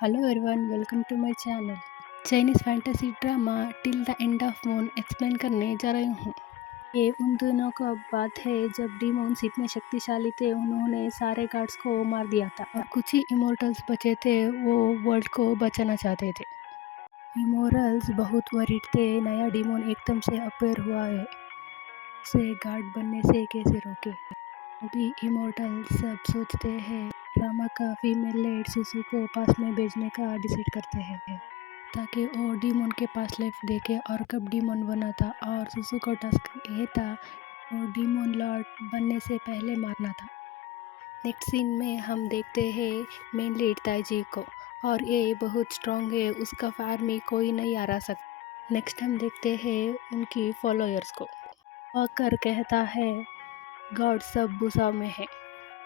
Hello everyone, welcome to my channel. Chinese fantasy drama till the end of moon explain करने जा रही हूँ। ये उन दिनों का बात है जब डीमॉन्स इतने शक्तिशाली थे, उन्होंने सारे गार्ड्स को मार दिया था और कुछ ही इमोर्टल्स बचे थे, वो वर्ल्ड को बचाना चाहते थे। इमोरल्स बहुत वरीड थे, नया डीमॉन एकदम से अपेयर हुआ है, उसे गार्ड बनने से कैसे रोके। अभी इमोर्टल सब सोचते हैं, ड्रामा का फीमेल लीड सुसु को पास में भेजने का डिसाइड करते हैं ताकि वो डीमोन के पास लाइफ देखे और कब डीमोन बना था। और सुसु को टास्क ये था, वो डीमोन लॉर्ड बनने से पहले मारना था। नेक्स्ट सीन में हम देखते हैं मेन लीड ताइजी को, और ये बहुत स्ट्रॉन्ग है, उसका फायर में कोई नहीं हरा सकता। नेक्स्ट हम देखते हैं उनकी फॉलोअर्स को। वॉकर कहता है गॉड सब बुसा में है।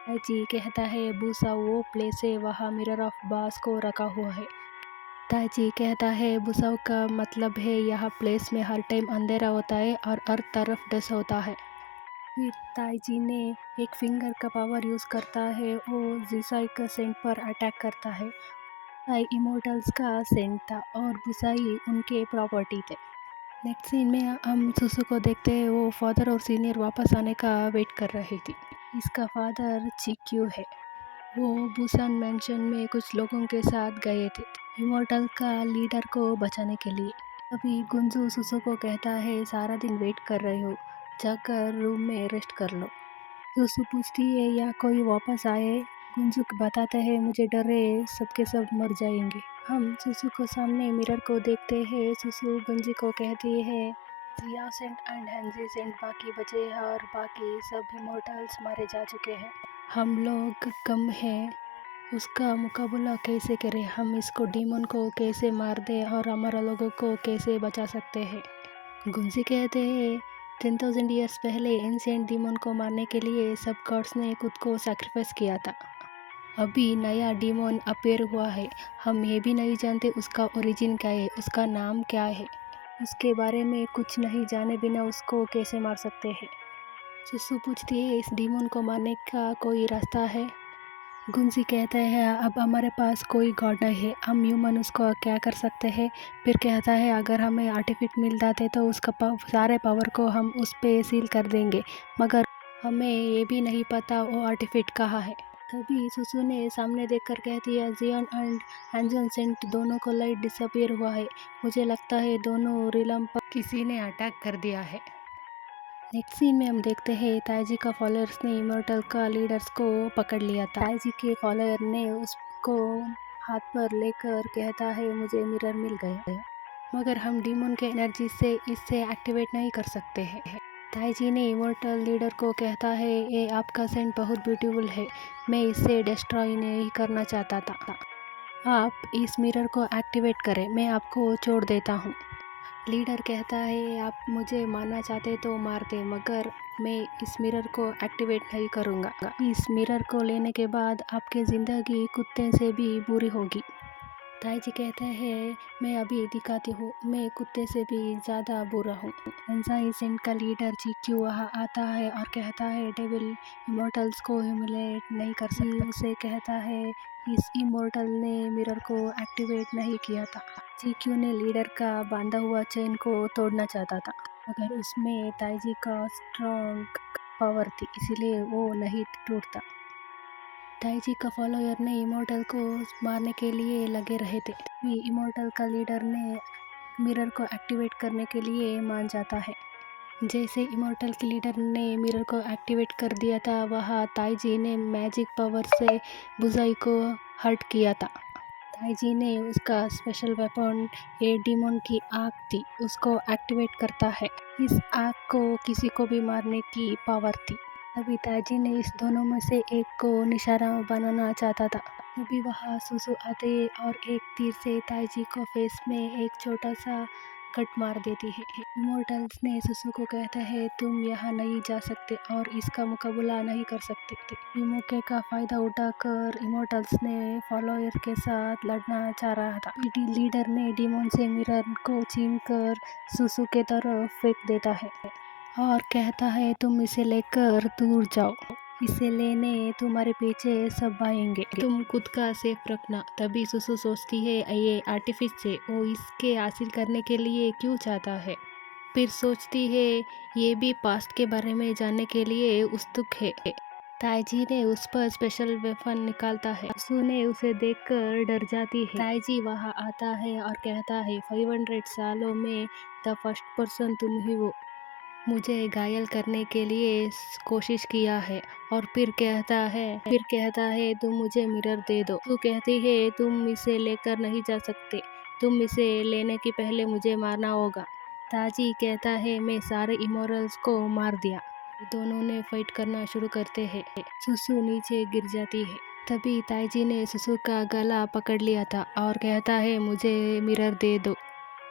ताइजी कहता है बुसा वो प्लेस है, वहाँ मिरर ऑफ बास को रखा हुआ है। ताइजी कहता है बुसाव का मतलब है यहाँ प्लेस में हर टाइम अंधेरा होता है और हर तरफ डस्ट होता है। फिर ताइजी ने एक फिंगर का पावर यूज़ करता है, वो जिसाई का सेंट पर अटैक करता है। जिसाई इमोर्टल्स का सेंट था और बुसाई उनके प्रॉपर्टी थे। नेक्स्ट सीन में हम सुसु को देखते हैं, वो फादर और सीनियर वापस आने का वेट कर रही थी। इसका फादर चिक्यू है, वो बुसान मैंशन में कुछ लोगों के साथ गए थे इमोर्टल का लीडर को बचाने के लिए। अभी गुंजू सुसु को कहता है सारा दिन वेट कर रहे हो, जाकर रूम में रेस्ट कर लो। सुसु पूछती है या कोई वापस आए। गुंजू बताते हैं मुझे डर है, सबके सब मर जाएंगे। हम सुसु को सामने मिरर को देखते हैं। सुसु गुंजी को कहती है जिया सेंट एंड हेंजी सेंट बाकी बचे हैं और बाकी सब इमोर्टल्स मारे जा चुके हैं। हम लोग कम हैं, उसका मुकाबला कैसे करें, हम इसको डीमन को कैसे मार दें और हमारा लोगों को कैसे बचा सकते हैं। गुंजी कहते हैं 10,000 ईयर्स पहले एंशिएंट डीमन को मारने के लिए सब गॉड्स ने खुद को सैक्रिफाइस किया था। अभी नया डीमन अपेयर हुआ है, हम ये भी नहीं जानते उसका ओरिजिन क्या है, उसका नाम क्या है, उसके बारे में कुछ नहीं जाने बिना उसको कैसे मार सकते हैं। सुसु पूछती है इस डीमन को मारने का कोई रास्ता है। गुंजी कहते हैं अब हमारे पास कोई गॉड नहीं है, हम ह्यूमन उसको क्या कर सकते हैं। फिर कहता है अगर हमें आर्टिफिट मिल जाते तो उसका सारे पावर को हम उस पे सील कर देंगे, मगर हमें ये भी नहीं पता वो आर्टिफिट कहाँ है। तभी सुसु ने सामने देखकर कहती है जियन एंड हैंजन सेंट दोनों को लाइट डिसअपियर हुआ है, मुझे लगता है दोनों रिलम पर किसी ने अटैक कर दिया है। नेक्स्ट सीन में हम देखते हैं ताइजी का फॉलोअर्स ने इमोर्टल का लीडर्स को पकड़ लिया था। ताइजी के फॉलोअर ने उसको हाथ पर लेकर कहता है मुझे मिरर मिल गया, मगर हम डीमन के एनर्जी से इससे एक्टिवेट नहीं कर सकते हैं। ताइजी ने इमोर्टल लीडर को कहता है ये आपका सेंट बहुत ब्यूटीफुल है, मैं इसे डिस्ट्रॉय नहीं करना चाहता था, आप इस मिरर को एक्टिवेट करें, मैं आपको छोड़ देता हूँ। लीडर कहता है आप मुझे मारना चाहते तो मार दे, मगर मैं इस मिरर को एक्टिवेट नहीं करूँगा। इस मिरर को लेने के बाद आपकी ज़िंदगी कुत्ते से भी बुरी होगी। ताइजी कहते हैं मैं अभी दिखाती हूँ, मैं कुत्ते से भी ज़्यादा बुरा हूँ। एंजाई सेंट का लीडर चिक्यू वहाँ आता है और कहता है डेविल इमोर्टल्स को ह्यूमिलेट नहीं कर सकता। उसे कहता है इस इमोर्टल ने मिरर को एक्टिवेट नहीं किया था। चिक्यू ने लीडर का बांधा हुआ चेन को तोड़ना चाहता था, मगर उसमें ताइजी का स्ट्रॉन्ग पावर थी, इसीलिए वो नहीं टूटता। ताइजी का फॉलोअर ने इमोर्टल को मारने के लिए लगे रहे थे। इमोर्टल का लीडर ने मिरर को एक्टिवेट करने के लिए मान जाता है। जैसे इमोर्टल के लीडर ने मिरर को एक्टिवेट कर दिया था, वहाँ ताइजी ने मैजिक पावर से बुजाई को हर्ट किया था। ताइजी ने उसका स्पेशल वेपन ए डीमन की आग थी, उसको एक्टिवेट करता है। इस आग को किसी को भी मारने की पावर थी। तभी ताइजी ने इस दोनों में से एक को निशाना बनाना चाहता था। तभी वहाँ सुसु आते और एक तीर से ताइजी को फेस में एक छोटा सा कट मार देती है। इमोर्टल्स ने सुसु को कहता है तुम यहाँ नहीं जा सकते और इसका मुकाबला नहीं कर सकते। इस मौके का फायदा उठाकर इमोर्टल्स ने फॉलोअर के साथ लड़ना चाह रहा था। लीडर ने डीमन से मिरर को छीनकर सुसु के तरफ फेंक देता है और कहता है तुम इसे लेकर दूर जाओ। इसे लेने तुम्हारे पीछे सब आएंगे, तुम खुद का सेफ रखना। तभी सुसु सोचती है ये आर्टिफिस है, वो इसके हासिल करने के लिए क्यों चाहता है। फिर सोचती है ये भी पास्ट के बारे में जानने के लिए उत्सुक है। ताईजी ने उस पर स्पेशल वेपन निकालता है। सुने उसे देखकर डर जाती है। ताईजी वहां आता है और कहता है 500 सालों में द फर्स्ट पर्सन तुम ही हो, मुझे घायल करने के लिए कोशिश किया है। और फिर कहता है तुम मुझे मिरर दे दो। तू कहती है तुम इसे लेकर नहीं जा सकते, तुम इसे लेने के पहले मुझे मारना होगा। ताजी कहता है मैं सारे इमोरल्स को मार दिया। दोनों ने फाइट करना शुरू करते हैं। सुसु नीचे गिर जाती है। तभी ताईजी ने सुसु का गला पकड़ लिया था और कहता है मुझे मिरर दे दो।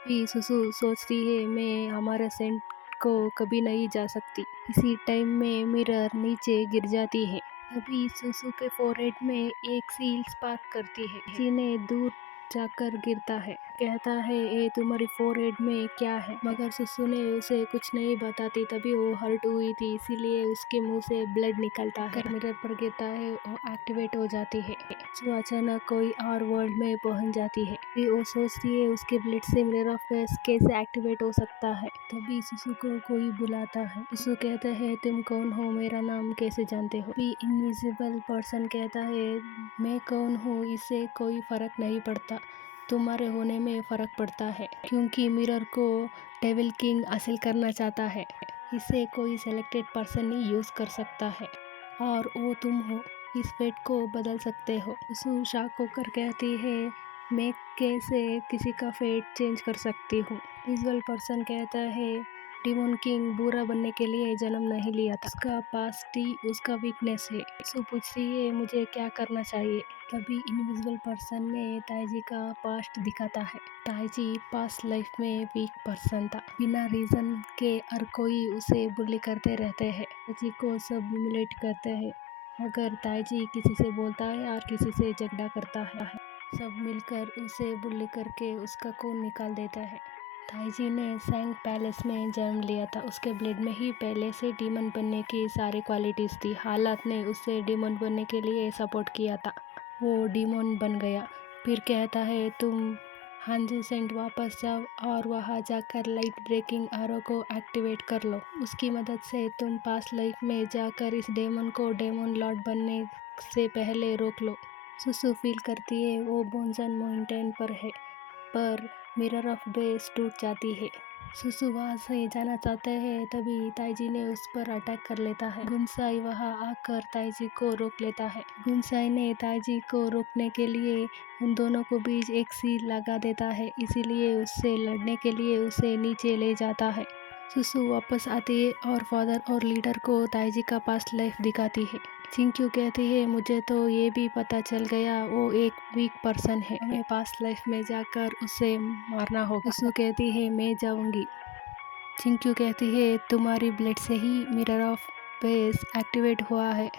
भी सुसु सोचती है मैं हमारे सेंट को कभी नहीं जा सकती। इसी टाइम में मिरर नीचे गिर जाती है। तभी सुसु के फोरहेड में एक सील स्पार्क करती है। जिन्हें दूर जाकर गिरता है। कहता है ये तुम्हारी फोरहेड में क्या है, मगर सुसु ने उसे कुछ नहीं बताती। तभी वो हर्ट हुई थी, इसीलिए उसके मुंह से ब्लड निकलता है। मिरर पर गिरता है, वो एक्टिवेट हो जाती है। जो अचानक कोई और वर्ल्ड में पहुंच जाती है। फिर वो सोचती है उसके ब्लड से मिरर ऑफ फेस कैसे एक्टिवेट हो सकता है। तभी सुसु को कोई बुलाता है। सुसु कहता है तुम कौन हो, मेरा नाम कैसे जानते हो। भी इनविजिबल पर्सन कहता है मैं कौन हूँ इससे कोई फर्क नहीं पड़ता, तुम्हारे होने में फ़र्क पड़ता है, क्योंकि मिरर को डेविल किंग हासिल करना चाहता है। इसे कोई सेलेक्टेड पर्सन ही यूज़ कर सकता है और वो तुम हो, इस फेट को बदल सकते हो। सुसु शॉक होकर कहती है मैं कैसे किसी का फेट चेंज कर सकती हूँ। विजुअल पर्सन कहता है डिमोन किंग बुरा बनने के लिए जन्म नहीं लिया था, उसका पास्ट ही उसका वीकनेस है। सु पूछती है मुझे क्या करना चाहिए। तभी इनविजिबल पर्सन ने ताईजी का पास्ट दिखाता है। ताईजी पास्ट लाइफ में वीक पर्सन था, बिना रीजन के हर कोई उसे बुली करते रहते हैं। ताईजी को सब ह्यूमिलेट करते हैं। अगर ताईजी किसी से बोलता है और किसी से झगड़ा करता है, सब मिलकर उसे बुली करके उसका खून निकाल देता है। ताईजी ने सैंग पैलेस में जन्म लिया था, उसके ब्लड में ही पहले से डीमन बनने की सारी क्वालिटीज़ थी। हालात ने उसे डीमन बनने के लिए सपोर्ट किया था, वो डीमन बन गया। फिर कहता है तुम हांजू सेंट वापस जाओ और वहां जाकर लाइट ब्रेकिंग आरो को एक्टिवेट कर लो। उसकी मदद से तुम पास्ट लाइफ में जाकर इस डेमन को डेमन लॉर्ड बनने से पहले रोक लो। सुसु फील करती है वो बोंजन माउंटेन पर है, पर मिरर ऑफ बेस टूट जाती है। सुसु वहां से जाना चाहते हैं, तभी ताईजी ने उस पर अटैक कर लेता है। गुनसाई वहां आकर ताईजी को रोक लेता है। गुनसाई ने ताईजी को रोकने के लिए उन दोनों को बीच एक सील लगा देता है, इसीलिए उससे लड़ने के लिए उसे नीचे ले जाता है। सुसु वापस आती है और फादर और लीडर को ताईजी का पास्ट लाइफ दिखाती है। चिंक्यू कहती है मुझे तो ये भी पता चल गया वो एक वीक पर्सन है, हमें पास्ट लाइफ में जाकर उसे मारना होगा। सुसु कहती है मैं जाऊंगी। चिंक्यू कहती है तुम्हारी ब्लड से ही मिरर ऑफ बेस एक्टिवेट हुआ है,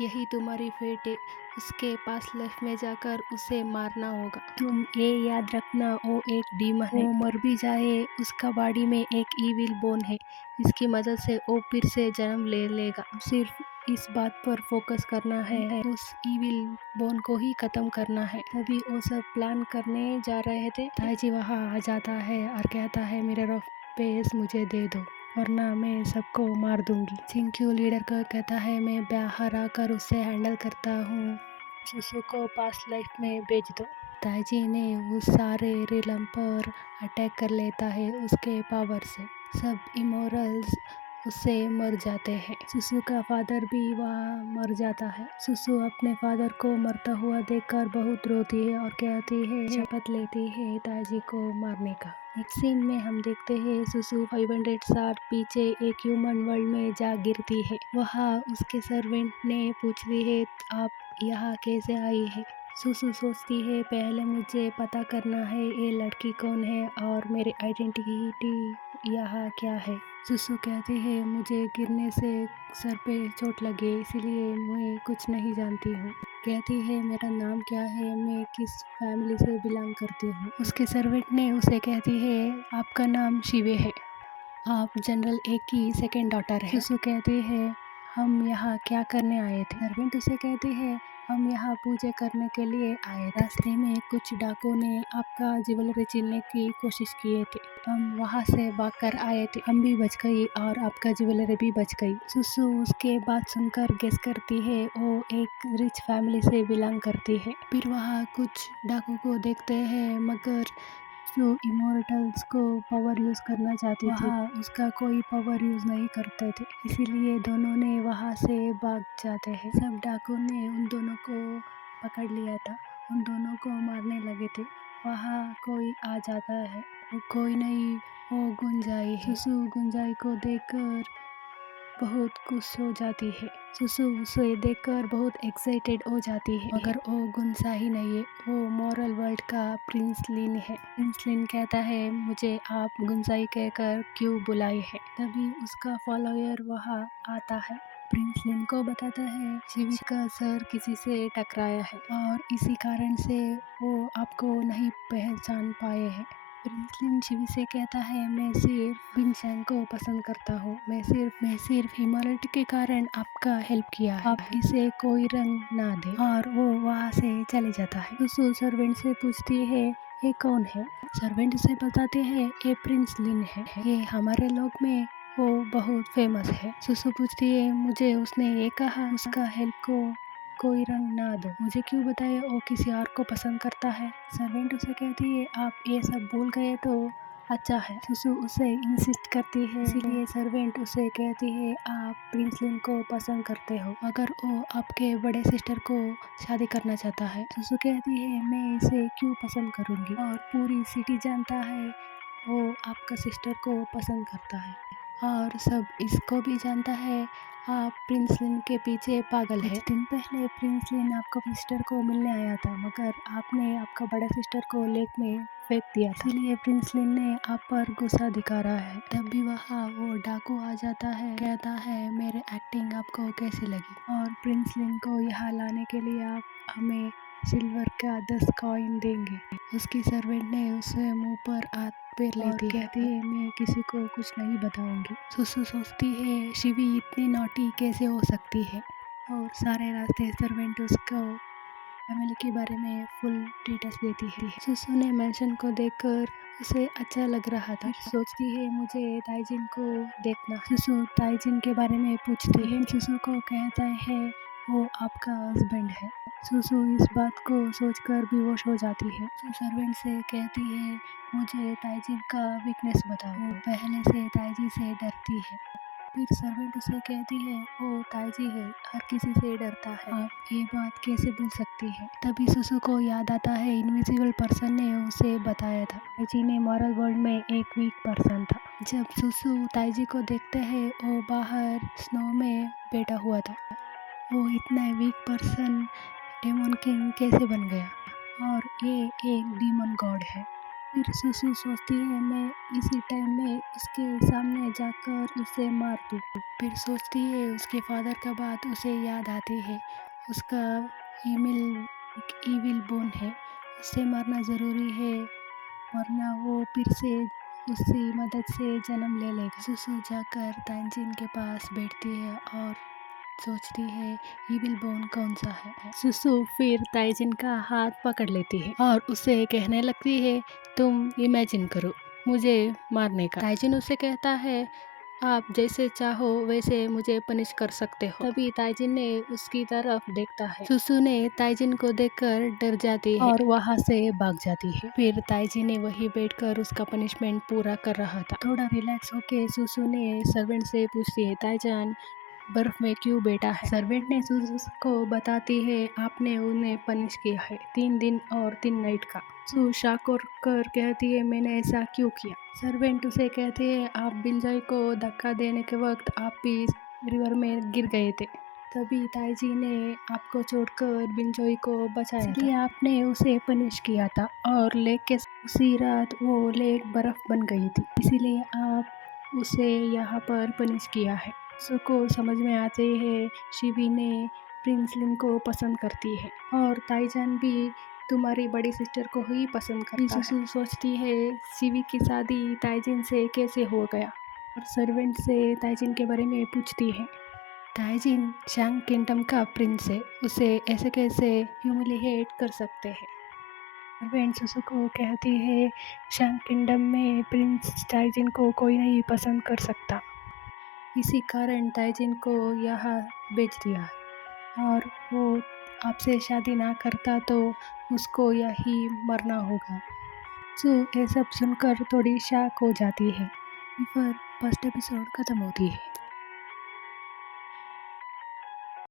यही तुम्हारी फेट है, उसके पास लाइफ में जाकर उसे मारना होगा। तुम ये याद रखना वो एक डीमन है, वो मर भी जाए उसका बॉडी में एक ईविल बोन है, इसकी मदद से वो फिर से जन्म ले लेगा। सिर्फ इस बात पर फोकस करना है, उस ईविल बोन को ही खत्म करना है। तभी वो सब प्लान करने जा रहे थे, ताईजी वहाँ आ जाता है और कहता है मिरर ऑफ बेस मुझे दे दो वरना मैं सबको मार दूंगी। चिंक्यू लीडर को कहता है मैं बाहर आकर उसे हैंडल करता हूँ, सुसु को पास्ट लाइफ में भेज दो। ताईजी ने उस सारे रिलम पर अटैक कर लेता है उसके पावर से। सब इमोरल्स उससे मर जाते हैं। सुसु का फादर भी वहाँ मर जाता है। सुसु अपने फादर को मरता हुआ देखकर बहुत रोती है और कहती है शपथ लेती है ताईजी को मारने का। नेक्स्ट सीन में हम देखते हैं सुसु 500 साल पीछे एक ह्यूमन वर्ल्ड में जा गिरती है। वहाँ उसके सर्वेंट ने पूछती है आप यहाँ कैसे आई है। सुसु सोचती है पहले मुझे पता करना है ये लड़की कौन है और मेरी आइडेंटिटी यहाँ क्या है। सुसु कहती है मुझे गिरने से सर पे चोट लगी है, इसीलिए मैं कुछ नहीं जानती हूँ। कहती है मेरा नाम क्या है, मैं किस फैमिली से बिलोंग करती हूँ। उसके सर्वेंट ने उसे कहती है आपका नाम शिवे है, आप जनरल ए की सेकेंड डॉटर है। सुसु कहती है हम यहाँ क्या करने आए थे? सर्वेंट उसे कहती है, हम यहाँ पूजा करने के लिए आए थे। रास्ते में कुछ डाकुओं ने आपका ज्वेलरी छीनने की कोशिश किए थे। हम वहाँ से भागकर आए थे। हम भी बच गई और आपका ज्वेलरी भी बच गई। सुसु उसके बात सुनकर गेस करती है वो एक रिच फैमिली से बिलोंग करती है। फिर वहाँ कुछ डाकू को देखते हैं मगर जो इमोर्टल्स को पावर यूज़ करना चाहती थी वहाँ उसका कोई पावर यूज़ नहीं करते थे, इसीलिए दोनों ने वहाँ से भाग जाते हैं। सब डाकू ने उन दोनों को पकड़ लिया था, उन दोनों को मारने लगे थे। वहाँ कोई आ जाता है, वो कोई नहीं, वो गुंजाई है। सुसु गुंजाई को देखकर बहुत खुश हो जाती है। सुसु उसे देखकर बहुत एक्साइटेड हो जाती है मगर वो गुंसा ही नहीं है, वो मॉरल वर्ल्ड का प्रिंस लिन है। प्रिंस लिन कहता है मुझे आप गुंसाई कहकर क्यों बुलाई है। तभी उसका फॉलोअर वहाँ आता है। प्रिंस लिन को बताता है शिवी का सर किसी से टकराया है और इसी कारण से वो आपको नहीं पहचान पाए हैं। प्रिंस लिन शिवी से कहता है मैं सिर्फ बिनचैंग को पसंद करता हूँ, मैं सिर्फ ह्यूमैनिटी के कारण आपका हेल्प किया है, आप इसे कोई रंग ना दे। और वो वहाँ से चले जाता है। सुसु सर्वेंट से पूछती है ये कौन है। सर्वेंट उसे बताते हैं ये प्रिंस लिन है, ये हमारे लोग में वो बहुत फेमस है। सुसु पूछती है मुझे उसने ये कहा उसका हेल्प को कोई रंग ना दो, मुझे क्यों बताए वो किसी और को पसंद करता है। सर्वेंट उसे कहती है आप ये सब भूल गए तो अच्छा है। सुसु उसे इंसिस्ट करती है, इसीलिए सर्वेंट उसे कहती है आप प्रिंस लिन को पसंद करते हो मगर वो आपके बड़े सिस्टर को शादी करना चाहता है। सुसु कहती है मैं इसे क्यों पसंद करूंगी और पूरी सिटी जानता है वो आपका सिस्टर को पसंद करता है और सब इसको भी जानता है आप प्रिंस लिन के पीछे पागल है। कुछ दिन पहले प्रिंस लिन आपका सिस्टर को मिलने आया था मगर आपने आपका बड़ा सिस्टर को लेक में फेंक दिया था, इसलिए प्रिंस लिन ने आप पर गुस्सा दिखा रहा है। तब भी वहाँ वो डाकू आ जाता है, कहता है मेरे एक्टिंग आपको कैसी लगी और प्रिंस लिन को यहाँ लाने के लिए आप हमें सिल्वर का 10 कॉइन देंगे। उसकी सर्वेंट ने उसे मुंह पर हाथ पैर लेती है, कहती है मैं किसी को कुछ नहीं बताऊंगी। सुसु सोचती है शिवी इतनी नॉटी कैसे हो सकती है और सारे रास्ते सर्वेंट उसको फैमिली के बारे में फुल डिटेल्स देती है। सुसु ने मैंशन को देखकर उसे अच्छा लग रहा था, सोचती है मुझे ताइजिन को देखना। सुसु ताइजिन के बारे में पूछती है, सुसु को कहता है वो आपका हस्बैंड है। सुसु इस बात को सोचकर बेहोश हो जाती है। सर्वेंट से कहती है मुझे ताइजिन का वीकनेस बताओ, वो पहले से ताइजी से डरती है। फिर सर्वेंट उसे कहती है वो ताइजी है, हर किसी से डरता है, आप ये बात कैसे भूल सकती है। तभी सुसु को याद आता है इनविजिबल पर्सन ने उसे बताया था ताइजी ने मॉरल वर्ल्ड में एक वीक पर्सन था। जब सुसु ताइजी को देखते हैं वो बाहर स्नो में बैठा हुआ था, वो इतना वीक पर्सन डेमन किंग कैसे बन गया और ये एक डीमन गॉड है। फिर सुसु सोचती है मैं इसी टाइम में उसके सामने जाकर उसे मार दूँ। फिर सोचती है उसके फादर का बात उसे याद आती है, उसका ईविल बोन है, उसे मारना ज़रूरी है वरना वो फिर से उसी मदद से जन्म ले लेगा। सुसु जाकर तांजिन के पास बैठती है और सोचती है ईविल बोन कौन सा है। सुसु फिर ताइजिन का हाथ पकड़ लेती है और उसे कहने लगती है तुम इमेजिन करो मुझे मारने का। ताइजिन उसे कहता है आप जैसे चाहो वैसे मुझे पनिश कर सकते हो। तभी ताइजिन ने उसकी तरफ देखता है। सुसु ने ताइजिन को देखकर डर जाती है और वहाँ से भाग जाती है। फिर ताइजिन ने वहीं बैठकर उसका पनिशमेंट पूरा कर रहा था। थोड़ा रिलैक्स होके सुसु ने सर्वेंट से पूछती है ताइजान बर्फ में क्यों बैठा है। सर्वेंट ने सुसु को बताती है आपने उन्हें पनिश किया है 3 दिन और 3 नाइट का। सु शॉक कर कहती है मैंने ऐसा क्यों किया। सर्वेंट उसे कहते हैं आप बिंजोई को धक्का देने के वक्त आप भी रिवर में गिर गए थे, तभी ताइजी ने आपको छोड़कर बिंजोई को बचाया था, इसलिए आपने उसे पनिश किया था और लेक के उसी रात वो लेक बर्फ बन गई थी, इसीलिए आप उसे यहाँ पर पनिश किया है। को समझ में आते हैं शिवी ने प्रिंस लिन को पसंद करती है और ताइजान भी तुम्हारी बड़ी सिस्टर को ही पसंद करता है। सुसु सोचती है शिवी की शादी ताइजिन से कैसे हो गया और सर्वेंट से ताइजिन के बारे में पूछती है। ताइजिन शैंग किंगडम का प्रिंस है, उसे ऐसे कैसे ह्यूमिलिएट कर सकते हैं। सर्वेंट सुजुको कहती है, शैंग किंगडम में प्रिंस ताइजिन को कोई नहीं पसंद कर सकता। इसी कारण ताइजिन को यहाँ बेच दिया है और वो आपसे शादी ना करता तो उसको यही मरना होगा। सो ये सब सुनकर थोड़ी शॉक हो जाती है। फिर फर्स्ट एपिसोड खत्म होती है।